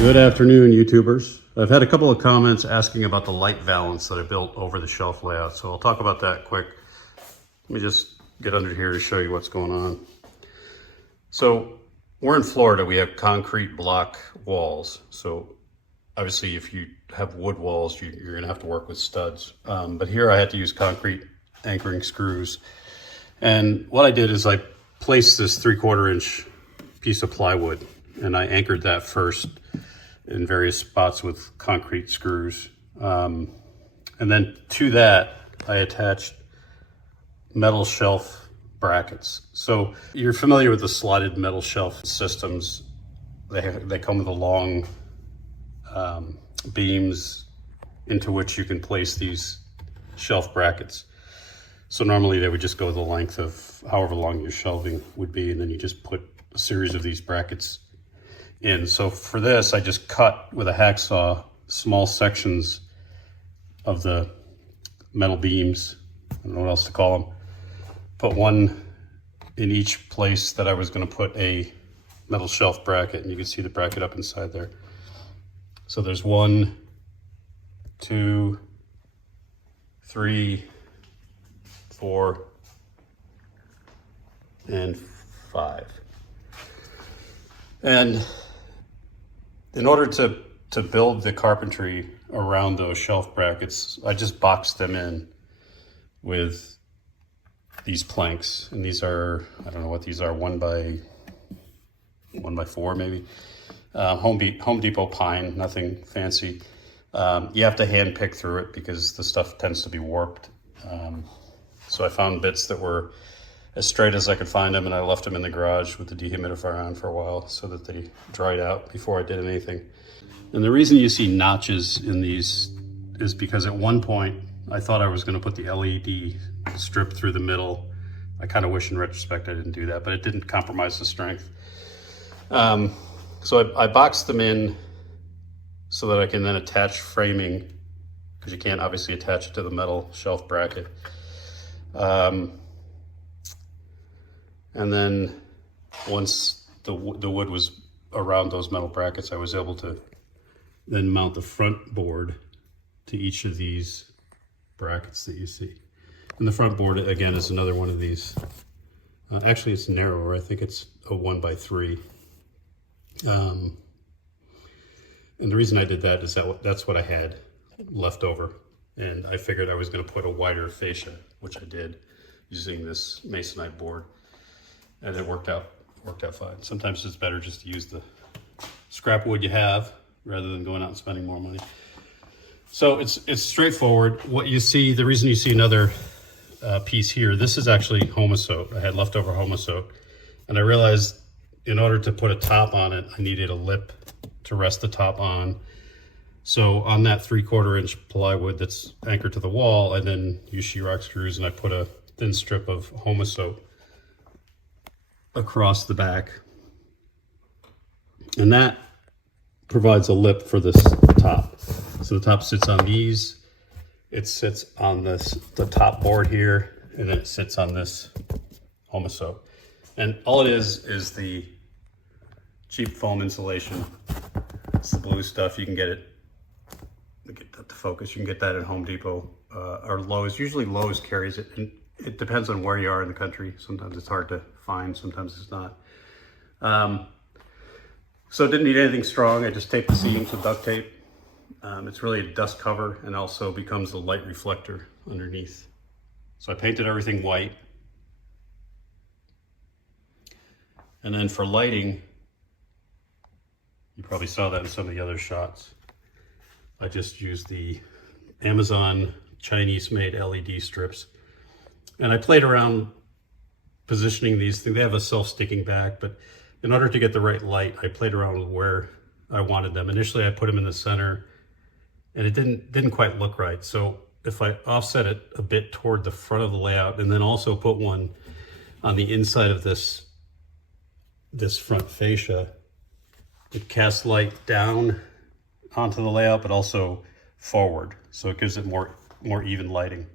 Good afternoon, YouTubers. I've had a couple of comments asking about the light valance that I built over the shelf layout, so I'll talk about that quick. Let me just get under here to show you what's going on. So we're in Florida, we have concrete block walls. So obviously if you have wood walls, you're gonna have to work with studs. But here I had to use concrete anchoring screws. And what I did is I placed this 3/4 inch piece of plywood and I anchored that first in various spots with concrete screws. And then to that, I attached metal shelf brackets. So you're familiar with the slotted metal shelf systems. They come with a long beams into which you can place these shelf brackets. So normally they would just go the length of however long your shelving would be, and then you just put a series of these brackets in. So for this, I just cut with a hacksaw small sections of the metal beams. I don't know what else to call them. Put one in each place that I was going to put a metal shelf bracket, and you can see the bracket up inside there. So there's 1, 2, 3, 4, and 5. And in order to build the carpentry around those shelf brackets, I just boxed them in with these planks. And these are, I don't know what these are, 1 by 4 maybe. Home Depot pine, nothing fancy. You have to hand pick through it because the stuff tends to be warped. So I found bits that were as straight as I could find them, and I left them in the garage with the dehumidifier on for a while so that they dried out before I did anything. And the reason you see notches in these is because at one point I thought I was going to put the LED strip through the middle. I kind of wish in retrospect I didn't do that, but it didn't compromise the strength. So I boxed them in so that I can then attach framing, because you can't obviously attach it to the metal shelf bracket. And then once the wood was around those metal brackets, I was able to then mount the front board to each of these brackets that you see. And the front board, again, is another one of these. Actually, it's narrower. I think it's a 1 by 3. And the reason I did that is that's what I had left over. And I figured I was going to put a wider fascia, which I did using this masonite board. And it worked out fine. Sometimes it's better just to use the scrap wood you have rather than going out and spending more money. So it's straightforward. What you see, the reason you see another piece here, this is actually Homosote. I had leftover Homosote, and I realized in order to put a top on it, I needed a lip to rest the top on. So on that 3/4 inch plywood that's anchored to the wall, I then use sheetrock screws and I put a thin strip of Homosote across the back, and that provides a lip for this top. So the top sits on these, it sits on the top board here, and then it sits on this Homosote. And all it is the cheap foam insulation. It's the blue stuff. You can get it, get that to focus, you can get that at Home Depot or Lowe's. Usually Lowe's carries it, and it depends on where you are in the country. Sometimes it's hard to find, sometimes it's not. So it didn't need anything strong. I just taped the seams with duct tape. It's really a dust cover and also becomes the light reflector underneath. So I painted everything white. And then for lighting, you probably saw that in some of the other shots. I just used the Amazon Chinese-made LED strips. And I played around positioning these things. They have a self-sticking back, but in order to get the right light, I played around with where I wanted them. Initially, I put them in the center, and it didn't quite look right. So if I offset it a bit toward the front of the layout, and then also put one on the inside of this front fascia, it casts light down onto the layout, but also forward. So it gives it more even lighting.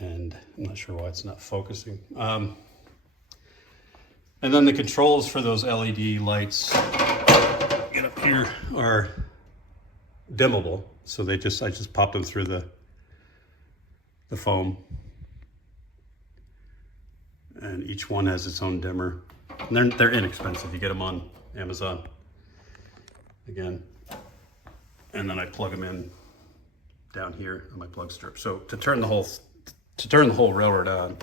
And I'm not sure why it's not focusing. And then the controls for those LED lights here are dimmable, so I just pop them through the foam, and each one has its own dimmer. And they're inexpensive. You get them on Amazon again, and then I plug them in down here on my plug strip. So to turn the whole railroad on,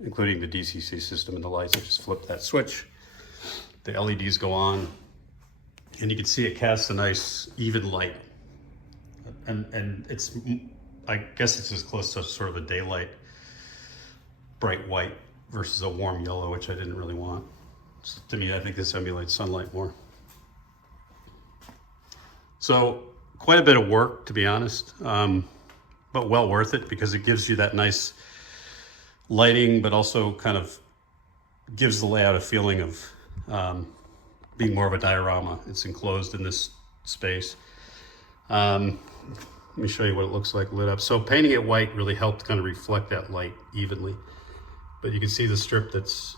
including the DCC system and the lights, I just flip that switch. The LEDs go on, and you can see it casts a nice even light. And it's, I guess it's as close to sort of a daylight bright white versus a warm yellow, which I didn't really want. So to me, I think this emulates sunlight more. So quite a bit of work, to be honest, but well worth it, because it gives you that nice lighting, but also kind of gives the layout a feeling of being more of a diorama. It's enclosed in this space. Let me show you what it looks like lit up. So painting it white really helped kind of reflect that light evenly. But you can see the strip that's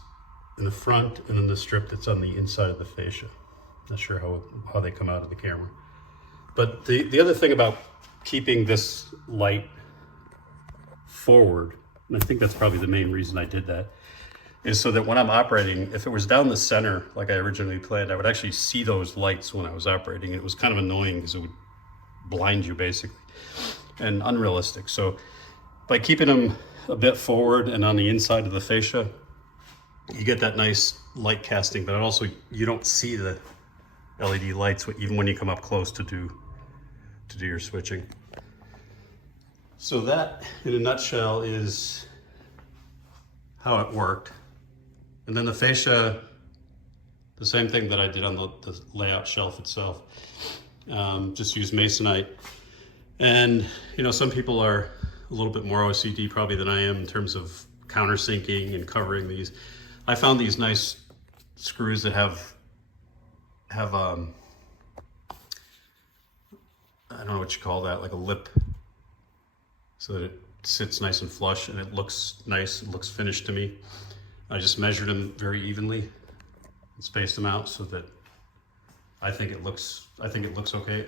in the front and then the strip that's on the inside of the fascia. Not sure how they come out of the camera. But the other thing about keeping this light forward, and I think that's probably the main reason I did that, is so that when I'm operating, if it was down the center like I originally planned, I would actually see those lights when I was operating. It was kind of annoying because it would blind you basically, and unrealistic. So by keeping them a bit forward and on the inside of the fascia, you get that nice light casting, but also you don't see the LED lights even when you come up close to do your switching. So that, in a nutshell, is how it worked. And then the fascia, the same thing that I did on the layout shelf itself. Just use masonite. And you know, some people are a little bit more OCD probably than I am in terms of countersinking and covering these. I found these nice screws that have I don't know what you call that, like a lip, so that it sits nice and flush and it looks nice, it looks finished to me. I just measured them very evenly and spaced them out so that I think it looks okay.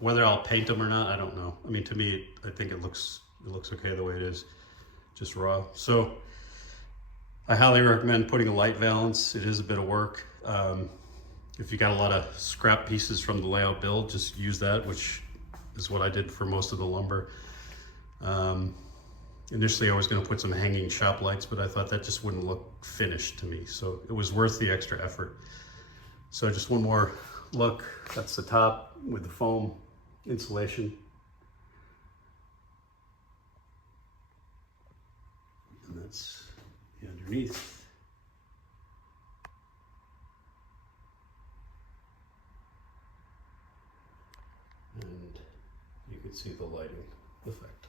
Whether I'll paint them or not, I don't know. I mean, to me, I think it looks okay the way it is, just raw. So I highly recommend putting a light valance. It is a bit of work. If you got a lot of scrap pieces from the layout build, just use that, which is what I did for most of the lumber. Initially I was going to put some hanging shop lights, but I thought that just wouldn't look finished to me. So it was worth the extra effort. So just one more look. That's the top with the foam insulation. And that's the underneath. And you can see the lighting effect.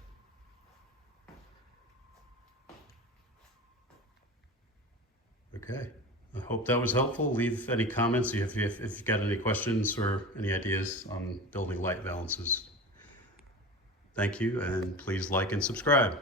Okay, I hope that was helpful. Leave any comments if you've got any questions or any ideas on building light valances. Thank you, and please like and subscribe.